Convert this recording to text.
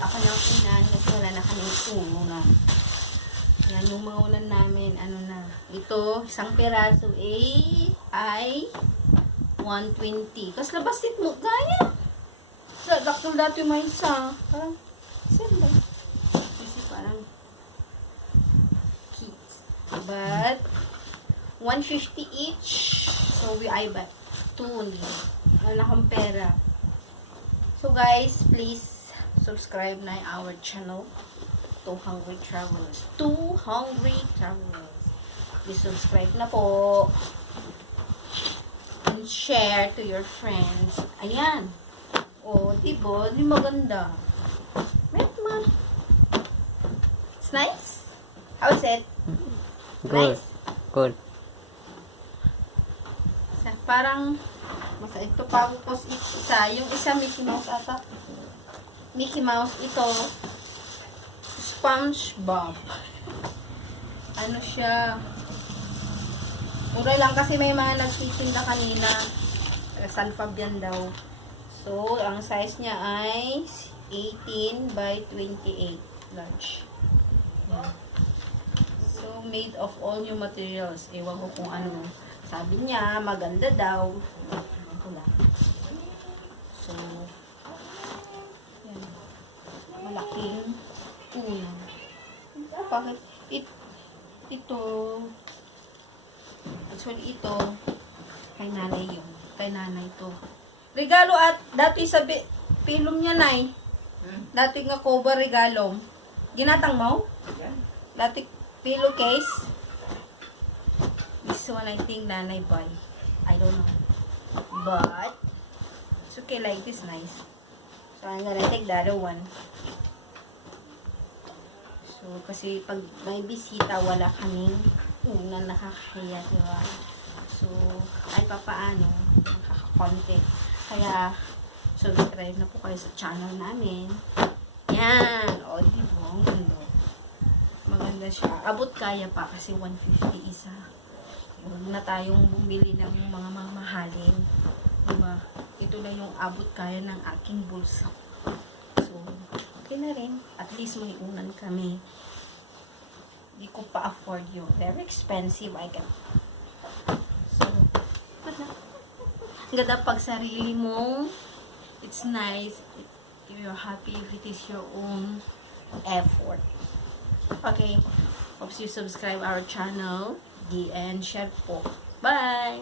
ako ng unan kasi wala na kaming unan. Yan, yung mga unan namin, ano na. Ito, isang piraso ay 120. Kasi labasit mo, gaya. Daktul dati may isa. Parang, saan ba? Kasi parang, kids. But, 150 each. So, I buy 2 only. Wala akong pera. So, guys, please, subscribe na our channel. Twohungry Travelers. Twohungry Travelers. Please subscribe na po. And share to your friends. Ayan. O, diba? Di maganda. Man. It's nice? How is it? Good. Nice? Good. Parang, ito pa ko isa. Yung isa Mickey Mouse ata. Mickey Mouse ito. SpongeBob. Ano siya? Mura lang kasi may mga nagtitinda kanina. Salfab yan daw. So, ang size niya ay 18 by 28 large. Yan. So, made of all new materials. Ewan ko kung ano. Sabi niya, maganda daw. Ewan ko lang. So, yan. Malaking unan. Bakit? Ito. Actually, ito. Kay nanay yun. Kay nanay to. Regalo at dati sa pilom niya, nay. Dati nga cover regalo. Ginatang mo? Dati pillowcase. This one I think nanay buy. I don't know. But, it's okay like this, nice. So, I'm gonna take the other one. So, kasi pag may bisita, wala kaming unang nakakahiya, diba? So, ay papaano, nakakakonti. Kaya, subscribe na po kayo sa channel namin. Yan! O, diba? Maganda siya. Abot kaya pa kasi 150 isa. Huwag na tayong bumili ng mga mamahalin. Diba? Ito na yung abot kaya ng aking bulsa. So, okay na rin. At least may unan kami. Hindi ko pa afford yun. Very expensive, I can. So, wala. Ang ganda pag sarili mo. It's nice. You're happy if it is your own effort. Okay. Hope you subscribe our channel. And share po. Bye!